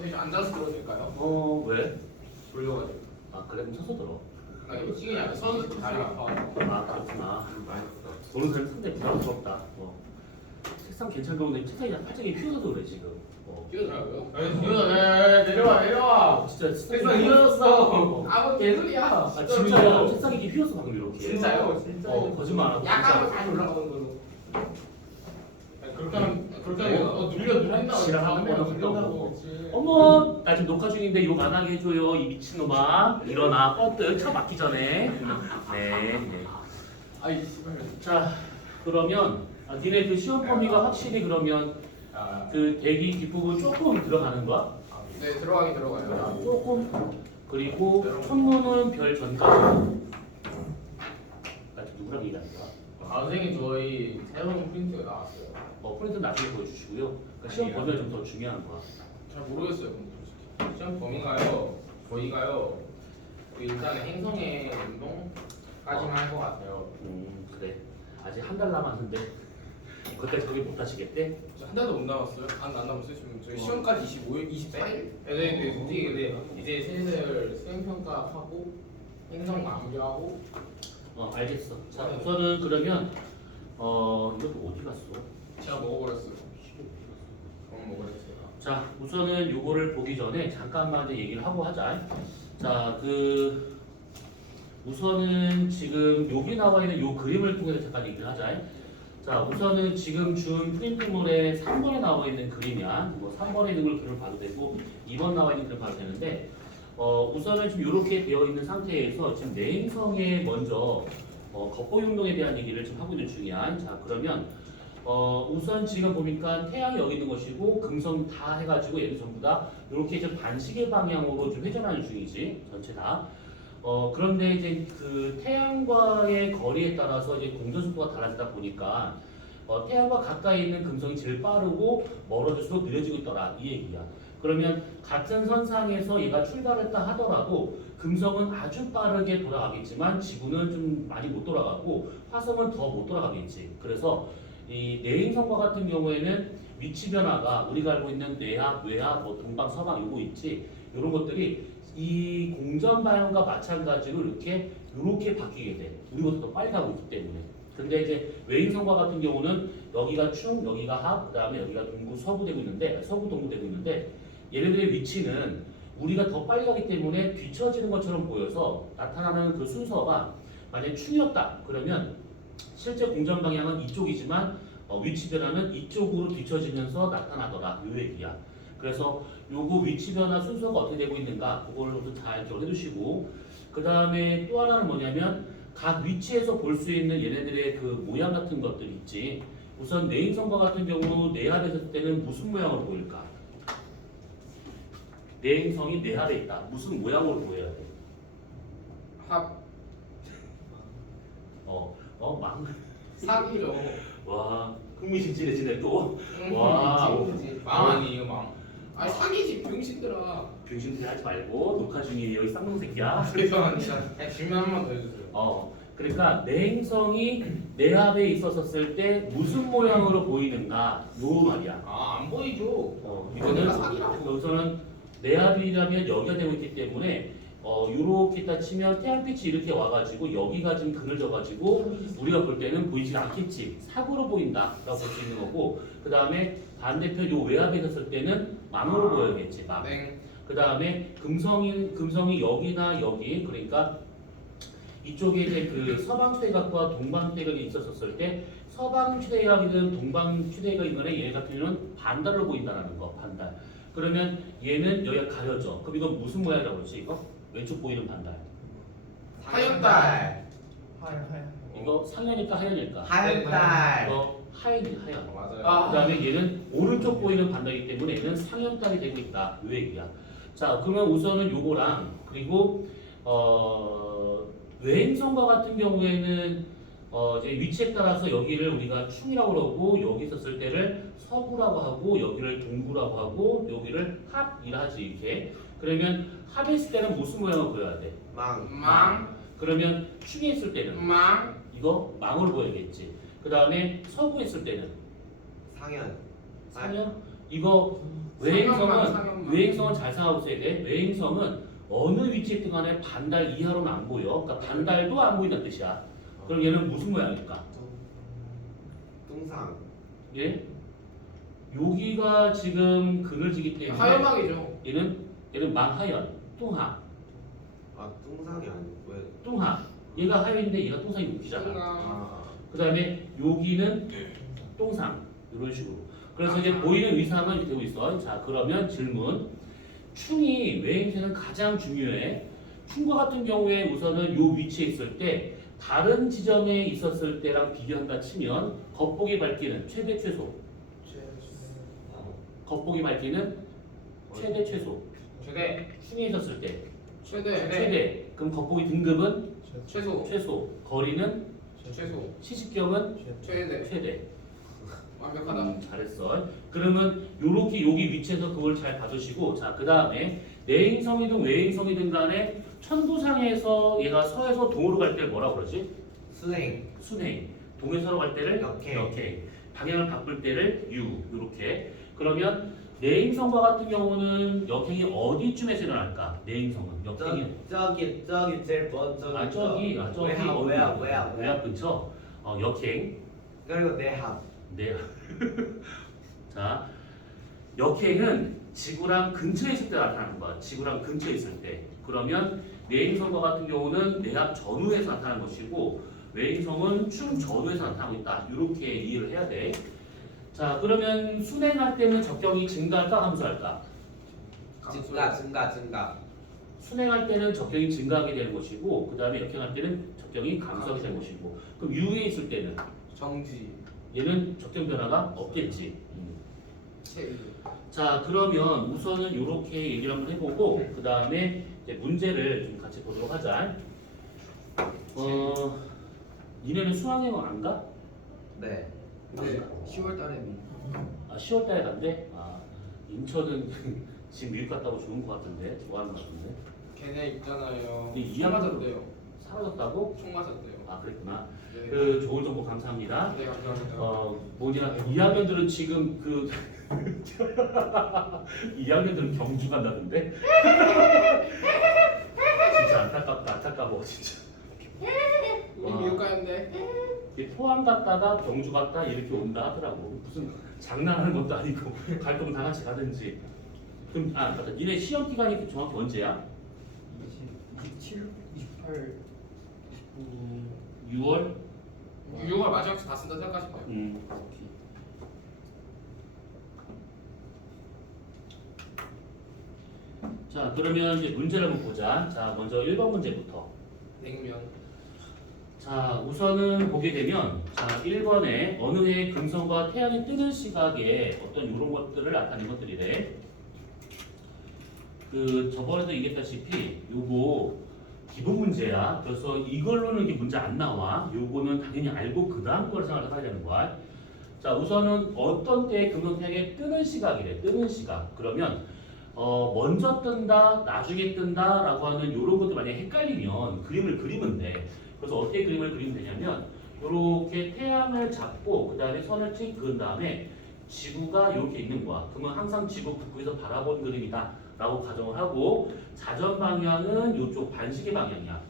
선생님 앉아서 들어도 될까요? 왜? 졸려가지고. 아 그래 그럼 서서 들어. 아니 시간이 안 돼. 서서 다리가 아파가지고. 아 그렇구나. 보는 사람 상당히 부담스럽다. 책상 괜찮은 경우는 책상이 살짝이 휘어져서 그래 지금. 뛰어들어가고요. 아니 내려와. 진짜 책상 휘어졌어. 아뭐 개소리야. 아 진짜야. 책상이 이렇게 휘었어 방금 이렇게. 진짜요? 거짓말 안 하고. 약하면 다시 올라가는 걸로. 그렇게 하면 눌린다. 지랄하는 거나 그런다고. 어머 나 지금 녹화 중인데 욕 안 하게 해줘요 이 미친놈아. 일어나 뻗들 차 막기 전에. 네. 아이 씨발. 자 그러면 니네 그 시험 범위가 확실히 그러면 그 대기 뒷부분 조금 들어가는 거야? 네 들어가긴 들어가요. 조금. 그리고 천문은 별 전까지. 나 지금 누구랑 얘기하는 거야? 선생님 저희 새로운 프린트가 나왔어요. 프린트 나중에 보여주시고요. 그러니까 시험 범위가 좀 더 중요한 거야. 잘 모르겠어요. 근데 솔직히. 시험 범위가요. 저희가요. 그 일단은 행성의 운동까지만 할 것 같아요. 그래. 아직 한 달 남았는데 그때 저기 못 하시겠대? 한 달도 못 남았어요. 안 남았어요. 지금 저희 시험까지 25일, 24일. 네, 솔직히 근데 이제 슬슬 수행평가하고 행성 마무리하고. 알겠어. 자 우선은 그러면 이것도 어디 갔어? 제가 먹어버렸어요. 그럼 먹어버렸어요. 자 우선은 요거를 보기 전에 잠깐만 이제 얘기를 하고 하자. 자 우선은 지금 여기 나와 있는 요 그림을 통해서 잠깐 얘기를 하자. 자 우선은 지금 준 프린트물에 3번에 나와 있는 그림이야. 3번에 있는 걸 그림을 봐도 되고 2번 나와 있는 그림을 봐도 되는데 우선은 지금 이렇게 되어 있는 상태에서 지금 내행성에 먼저 겉보기 운동에 대한 얘기를 지금 하고 있는 중이야. 자 그러면 우선 지금 보니까 태양이 여기 있는 것이고 금성 다 해가지고 얘들 전부 다 이렇게 좀 반시계 방향으로 좀 회전하는 중이지 전체 다. 그런데 이제 그 태양과의 거리에 따라서 이제 공전 속도가 달라지다 보니까 태양과 가까이 있는 금성이 제일 빠르고 멀어질수록 느려지고 있더라 이 얘기야. 그러면 같은 선상에서 얘가 출발했다 하더라도 금성은 아주 빠르게 돌아가겠지만 지구는 좀 많이 못 돌아가고 화성은 더 못 돌아가겠지. 그래서 이 내행성과 같은 경우에는 위치 변화가 우리가 알고 있는 뇌압, 외압, 동방, 서방 요거 있지. 이런 것들이 이 공전 방향과 마찬가지로 이렇게 바뀌게 돼. 우리보다 더 빨리 가고 있기 때문에. 근데 이제 외행성과 같은 경우는 여기가 충, 여기가 합, 그다음에 여기가 동구, 서부 되고 있는데 서부 동구 되고 있는데 얘네들의 위치는 우리가 더 빨리 가기 때문에 뒤처지는 것처럼 보여서 나타나는 그 순서가 만약 충이었다 그러면 실제 공전 방향은 이쪽이지만 위치 변화는 이쪽으로 뒤처지면서 나타나더라 요 얘기야. 그래서 요거 위치 변화 순서가 어떻게 되고 있는가 그걸로 잘 기억해 두시고 그 다음에 또 하나는 뭐냐면 각 위치에서 볼 수 있는 얘네들의 그 모양 같은 것들 있지. 우선 내행성과 같은 경우 내압에 있을 때는 무슨 모양으로 보일까? 내행성이 내압에 있다. 무슨 모양으로 보여야 돼? 합. 망. 사기죠. 와, 흥미진진해지네 또. 망 아니에요 망. 아니 사기지 병신들아. 병신들이 하지 말고 녹화 중이에요 이 쌍놈 새끼야. 죄송합니다. 질문 한 번 더 해주세요. 그러니까 내행성이 내압에 있었을 때 무슨 모양으로 보이는가 요 말이야. 안 보이죠. 이거는 사기라고. 여기서는 내압이라면 여기가 되고 있기 때문에 요렇게 딱 치면 태양빛이 이렇게 와가지고 여기가 지금 그늘져가지고 우리가 볼 때는 보이지 않겠지. 사고로 보인다라고 볼 수 있는 거고 그 다음에 반대편 요 외압에 있었을 때는 망으로 보여야겠지. 망. 그 다음에 금성이 여기나 여기 그러니까 이쪽에 이제 그 서방 최대각과 동방 최대각이 있었을 때 서방 최대각이든 동방 최대각이든 얘 같은 경우는 반달로 보인다는 거. 반달. 그러면 얘는 여기가 가려져. 그럼 이건 무슨 모양이라고 그러지 이거? 왼쪽 보이는 반달. 하얀달. 이거 상현일까 하현일까? 하얀달. 이거 하현이 하현. 맞아요. 그 다음에 얘는 오른쪽 보이는 반달이기 때문에 얘는 상현달이 되고 있다. 요 얘기야. 자 그러면 우선은 요거랑 그리고 외행성과 같은 경우에는 이제 위치에 따라서 여기를 우리가 충이라고 그러고 여기 있었을 때를 서구라고 하고 여기를 동구라고 하고 여기를 합이라 하지 이렇게. 그러면 합에 있을 때는 무슨 모양을 보여야 돼? 망. 그러면 충에 있을 때는 망. 이거 망으로 보여야겠지. 그 다음에 서구에 있을 때는 상현. 상현? 이거 외행성은 외행성은 잘 생각하고 있어야 돼. 외행성은 어느 위치에 있든 간에 반달 이하로는 안 보여. 그러니까 반달도 안 보인다는 뜻이야. 그럼 얘는 무슨 모양일까? 뚱상. 예? 여기가 지금 그늘지기 때문에 하연막이죠. 얘는 망하연, 뚱하, 아 뚱상이 아니고 왜? 뚱하. 얘가 하연인데 얘가 뚱상이 웃기잖아. 아 그 다음에 여기는 똥상 이런 식으로. 그래서 이제 보이는 위상은 이렇게 되고 있어. 자 그러면 질문. 충이 외행세는 가장 중요해. 충과 같은 경우에 우선은 요 위치에 있을 때 다른 지점에 있었을 때랑 비교한다 치면 겉보기 밝기는 최대 최소. 겉보기 밝기는 최대 최소. 최대. 충에 있었을 때 최대. 최대. 그럼 겉보기 등급은 최소. 최소. 거리는 최소. 시식경은 최대. 최대. 완벽하다. 잘했어. 그러면 요렇게 여기 위치에서 그걸 잘 봐주시고, 자 그 다음에 내행성이든 외행성이든 간에 천부상에서 얘가 서에서 동으로 갈 때 뭐라 그러지? 수행. 순행. 동에서로 갈 때를 역행. 역행. 방향을 바꿀 때를 유. 요렇게. 그러면 내행성과 같은 경우는 역행이 어디쯤에서 일어날까? 내행성은 역행이 저기 제일 먼저. 외압 근처. 역행. 그리고 내합. 네. 자, 역행은 지구랑 근처에 있을 때 나타나는 거야. 지구랑 근처에 있을 때. 그러면 내행성과 같은 경우는 내압 전후에서 나타나는 것이고 외행성은 충 전후에서 나타나고 있다. 이렇게 이해를 해야 돼. 자, 그러면 순행할 때는 적경이 증가할까 감소할까? 증가. 순행할 때는 적경이 증가하게 되는 것이고 그 다음에 역행할 때는 적경이 감소하게 되는 것이고 그럼 유에 있을 때는 정지. 얘는 적정 변화가 없겠지. 최위. 자 그러면 우선은 이렇게 얘기를 한번 해보고 그 다음에 이제 문제를 좀 같이 보도록 하자. 니네는 수학여행 안 가? 네. 네. 10월 달에 아 10월 달에 간대? 아 인천은 지금 미국 갔다고 좋은 것 같은데 좋아하는 것 같은데 걔네 있잖아요. 이 총 맞았대요. 사라졌다고? 총 맞았대요. 아 그랬구나. 네. 그 좋은 정보 감사합니다. 네 감사합니다. 뭐냐 2학년들은 지금 그 2학년들은 경주 간다던데? 진짜 안타까워 진짜. 우리 미국 가는데. 이게 포항 갔다가 경주 갔다 이렇게 온다 하더라고. 무슨 장난하는 것도 아니고 갈 거면 다 같이 가든지. 그럼 맞다. 니네 시험 기간이 정확히 언제야? 27, 28, 29. 6월? 6월 마지막 주 다 쓴다 생각하시면 돼요. 자 그러면 이제 문제를 한번 보자. 자 먼저 1번 문제부터. 냉면. 자 우선은 보게 되면 자 1번에 어느 해 금성과 태양이 뜨는 시각에 어떤 이런 것들을 나타낸 것들이래. 그 저번에도 얘기했다시피 요거 기본 문제야. 그래서 이걸로는 이게 문제 안 나와. 요거는 당연히 알고 그 다음 걸 생각을 해야 되는 거야. 자 우선은 어떤 때에 금성태양이 뜨는 시각이래. 뜨는 시각. 그러면 먼저 뜬다, 나중에 뜬다 라고 하는 이런 것들 만약에 헷갈리면 그림을 그리면 돼. 그래서 어떻게 그림을 그리면 되냐면 이렇게 태양을 잡고 그 다음에 선을 찍 그은 다음에 지구가 이렇게 있는 거야. 그러면 항상 지구 북부에서 바라본 그림이다 라고 가정을 하고 자전 방향은 이쪽 반시계 방향이야.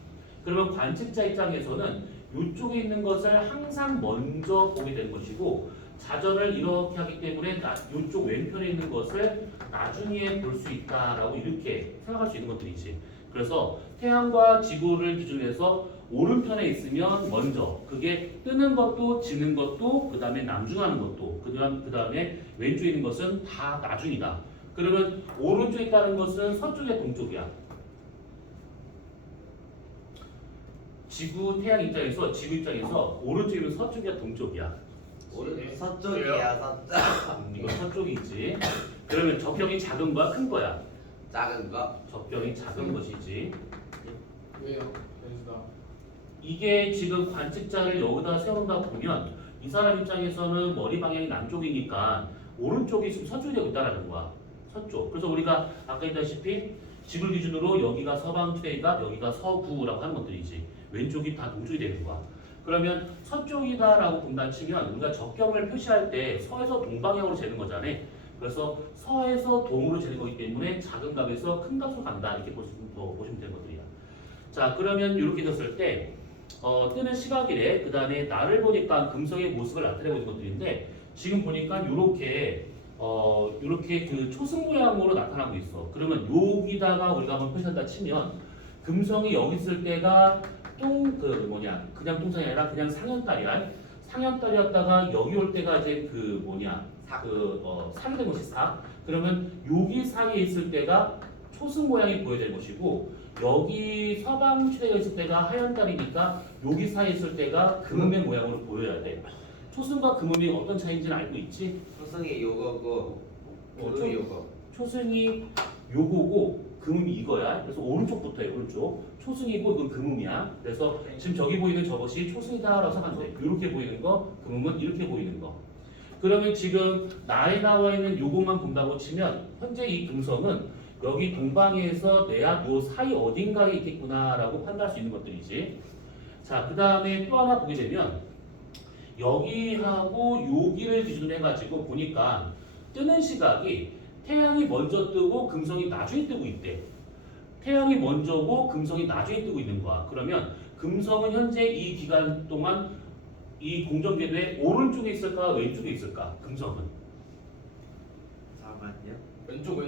그러면 관측자 입장에서는 이쪽에 있는 것을 항상 먼저 보게 되는 것이고 자전을 이렇게 하기 때문에 이쪽 왼편에 있는 것을 나중에 볼 수 있다라고 이렇게 생각할 수 있는 것들이지. 그래서 태양과 지구를 기준으로 해서 오른편에 있으면 먼저 그게 뜨는 것도 지는 것도 그 다음에 남중하는 것도 그 다음에 왼쪽에 있는 것은 다 나중이다. 그러면 오른쪽에 있다는 것은 서쪽이야 동쪽이야? 지구 태양 입장에서 지구 입장에서 오른쪽이면 서쪽이야 동쪽이야? 서쪽이야 서쪽. 이거 서쪽이지. 그러면 적경이 작은 거야 큰 거야? 작은 거. 적경이 작은 것이지. 왜요? 연수다. 이게 지금 관측자를 여기다 세운다 보면 이 사람 입장에서는 머리 방향이 남쪽이니까 오른쪽이 지금 서쪽이 되고 있다는 거야. 서쪽. 그래서 우리가 아까 했다시피 지구를 기준으로 여기가 서방 트레이가 여기가 서구라고 하는 것들이지. 왼쪽이 다 동쪽이 되는 거야. 그러면 서쪽이다라고 본다 치면 우리가 적경을 표시할 때 서에서 동방향으로 재는 거잖아. 그래서 서에서 동으로 재는 거기 때문에 작은 값에서 큰 값으로 간다 이렇게 보시면 되는 것들이야. 자 그러면 이렇게 됐을 때 뜨는 시각이래. 그 다음에 나를 보니까 금성의 모습을 나타내고 있는 것들인데 지금 보니까 이렇게 이렇게 그 초승 모양으로 나타나고 있어. 그러면 여기다가 우리가 한번 표시한다 치면 금성이 여기 있을 때가 그냥 똥상이 아니라 그냥 상현딸이야. 상현딸이었다가 여기 올 때가 이제 사게 된 것이 사. 그러면 여기 사이에 있을 때가 초승 모양이 보여야 될 것이고 여기 서방 추대가 있을 때가 하현딸이니까 여기 사이에 있을 때가 금음의 모양으로 보여야 돼. 초승과 금음이 어떤 차이인지는 알고 있지? 초승이 요거고 금음이 요거. 초승이 요거고 금음이 이거야. 그래서 오른쪽부터요. 오른쪽. 초승이고 이건 금음이야. 그래서 지금 저기 보이는 저것이 초승이다라고 생각하면 돼. 이렇게 보이는 거, 금음은 이렇게 보이는 거. 그러면 지금 나에 나와 있는 요것만 본다고 치면 현재 이 금성은 여기 동방에서 내 앞 요 사이 어딘가에 있겠구나라고 판단할 수 있는 것들이지. 자, 그 다음에 또 하나 보게 되면 여기하고 여기를 기준으로 해가지고 보니까 뜨는 시각이 태양이 먼저 뜨고 금성이 나중에 뜨고 있대. 태양이 먼저고 금성이 나중에 뜨고 있는 거야. 그러면 금성은 현재 이 기간 동안 이 공정궤도의 오른쪽에 있을까 왼쪽에 있을까? 금성은 잠깐만요. 왼쪽.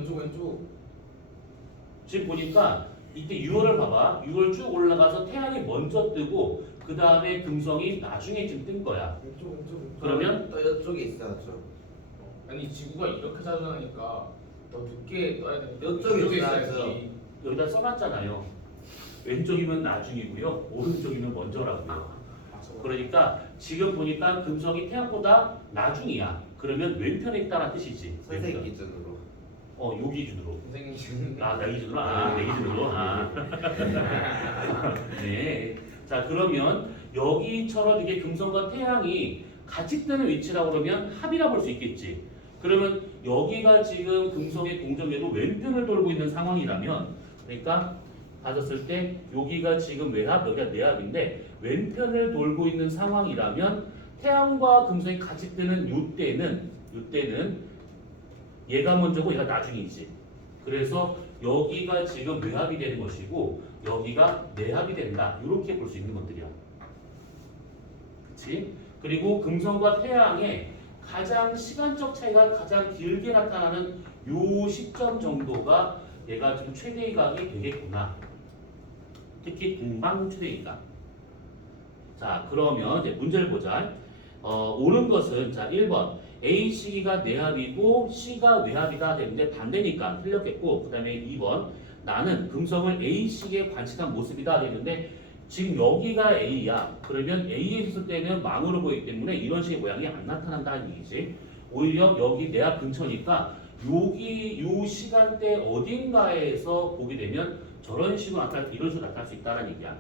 지금 보니까 이때 6월을 봐봐. 6월 쭉 올라가서 태양이 먼저 뜨고 그 다음에 금성이 나중에 지금 뜬 거야. 왼쪽. 그러면 또 이쪽에 있어야죠. 아니 지구가 이렇게 자전하니까 더 늦게 떠야 되는데 이쪽에 있어야지. 여기다 써놨잖아요. 왼쪽이면 나중이고요. 오른쪽이면 먼저라고요. 맞아. 그러니까 지금 보니까 금성이 태양보다 나중이야. 그러면 왼편에 있다는 뜻이지. 선생 왼편. 기준으로. 요 기준으로. 선생님 내 기준으로? 내 기준으로? 네. 자, 그러면 여기처럼 이게 금성과 태양이 같이 뜨는 위치라고 그러면 합이라 볼 수 있겠지. 그러면 여기가 지금 금성의 공정궤도 왼편을 돌고 있는 상황이라면 그러니까 봤었을 때 여기가 지금 외합, 여기가 내합인데 왼편을 돌고 있는 상황이라면 태양과 금성이 같이 뜨는 이때는 얘가 먼저고 얘가 나중이지. 그래서 여기가 지금 외합이 되는 것이고 여기가 내합이 된다. 이렇게 볼 수 있는 것들이야. 그렇지? 그리고 금성과 태양의 가장 시간적 차이가 가장 길게 나타나는 요 시점 정도가 얘가 지금 최대각이 되겠구나. 특히 동방 최대각. 자, 그러면 이제 문제를 보자. 옳은 것은 자 1번 A 시기가 내합이고 C가 외합이다 되는데 반대니까 틀렸겠고 그 다음에 2번 나는 금성을 A 시기에 관측한 모습이다 되는데 지금 여기가 A야. 그러면 A에 있을 때는 망으로 보이기 때문에 이런 식의 모양이 안 나타난다는 얘기지. 오히려 여기 내합 근처니까 여기 요 시간대 어딘가에서 보게 되면 저런 식으로 이런 식으로 나타날 수 있다는 얘기야.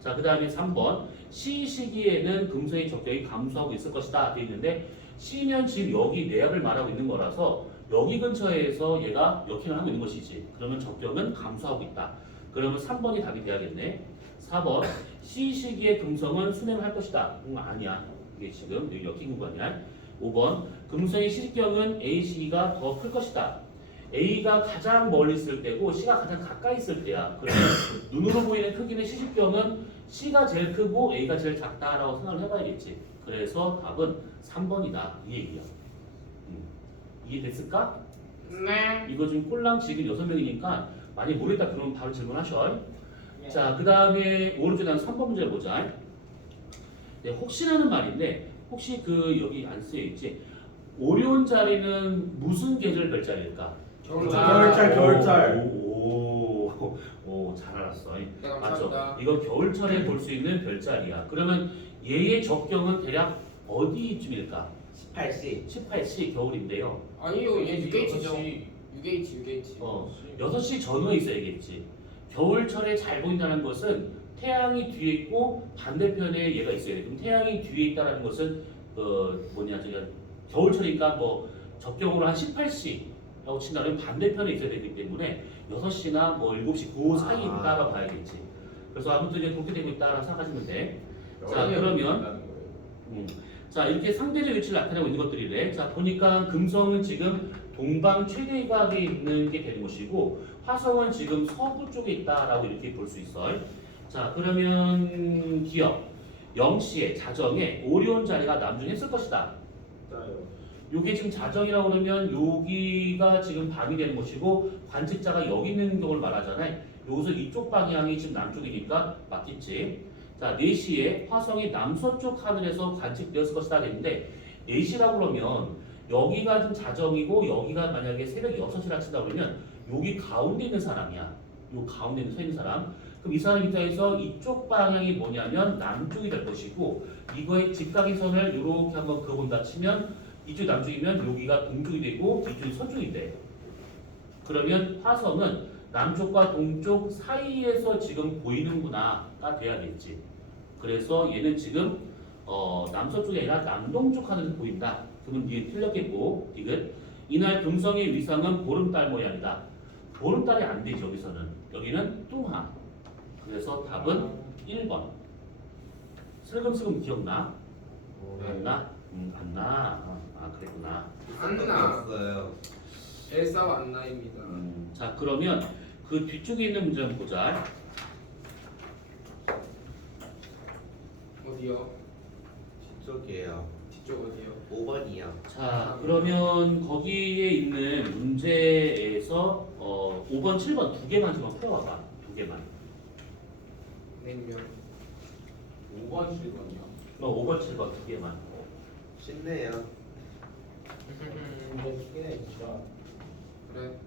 자, 그 다음에 3번 C 시기에는 금성의 적격이 감소하고 있을 것이다 되어 있는데 C면 지금 여기 내합을 말하고 있는 거라서 여기 근처에서 얘가 역행을 하고 있는 것이지. 그러면 적격은 감소하고 있다. 그러면 3번이 답이 돼야겠네. 4번 C 시기의 금성은 순행할 것이다. 아니야. 이게 지금 여기 역행 구간이야. 5번 금성의 시직경은 A 시기가 더 클 것이다. A가 가장 멀리 있을 때고 C가 가장 가까이 있을 때야. 그러면 눈으로 보이는 크기는 시직경은 C가 제일 크고 A가 제일 작다라고 생각을 해봐야겠지. 그래서 답은 3번이다. 이 얘기야. 이해됐을까? 네. 이거 지금 꼴랑 지금 6명이니까 많이 모르겠다 그러면 바로 질문하셔. 자, 그 다음에 오른쪽에 한 3번 문제를 보자. 네, 혹시라는 말인데 혹시 그 여기 안 쓰여있지? 오리온 자리는 무슨 계절 별자리일까? 겨울달. 오, 잘 알았어. 네, 맞죠? 감사합니다. 이거 겨울철에 볼 수 있는 별자리야. 그러면 얘의 적경은 대략 어디쯤일까? 18시. 18시 겨울인데요. 아니요, 얘 6H지. 6H. 6시 전후에 있어야겠지. 겨울철에 잘 보인다는 것은 태양이 뒤에 있고 반대편에 얘가 있어야 돼. 그럼 태양이 뒤에 있다는 것은 겨울철이니까 뭐 적경으로 한 18시라고 친다면 반대편에 있어야 되기 때문에 6시나 뭐 7시 그 사이에 있다라고 봐야겠지. 그래서 아무튼 이제 그렇게 되고 있다라고 생각하시면 돼. 자, 그러면 자, 이렇게 상대적 위치를 나타내고 있는 것들이래. 자, 보니까 금성은 지금 동방 최대각에 있는 게 되는 것이고 화성은 지금 서부 쪽에 있다라고 이렇게 볼 수 있어요. 자 그러면 기억 0시에 자정에 오리온 자리가 남중했을 것이다. 요게 지금 자정이라고 그러면 여기가 지금 밤이 되는 것이고 관측자가 여기 있는 경우를 말하잖아요. 여기서 이쪽 방향이 지금 남쪽이니까 맞겠지. 자 4시에 화성이 남서쪽 하늘에서 관측되었을 것이다 했는데 4시라고 그러면 여기가 좀 자정이고 여기가 만약에 새벽 6시라 친다 그러면 여기 가운데 있는 사람이야. 요 가운데 있는 서 있는 사람. 그럼 이 사람 입장에서 이쪽 방향이 뭐냐면 남쪽이 될 것이고 이거의 직각이선을 이렇게 한번 그어본다 치면 이쪽이 남쪽이면 여기가 동쪽이 되고 이쪽이 서쪽이 돼. 그러면 화성은 남쪽과 동쪽 사이에서 지금 보이는구나가 돼야겠지. 그래서 얘는 지금 남서쪽이 아니라 남동쪽 하늘에서 보인다. 그러면 니은 틀렸겠고 디귿. 이날 금성의 위상은 보름달 모양이다. 보름달이 안 되지 여기서는. 여기는 뚱하. 그래서 답은 1번. 슬금슬금 기억나? 안 나? 안 나. 아 그랬구나. 안나 없어요. 엘사 안나입니다. 자 그러면 그 뒤쪽에 있는 문제 한번 보자. 어디요? 뒤쪽이에요. 뒤쪽 어디요? 5번이요. 자 그러면 거기에 있는 문제에서 5번, 7번 두 개만 좀 풀어봐봐. 두 개만. 냉면. 5번 7번이요. 5번, 7번 두 개만. 쉽네요. 그래.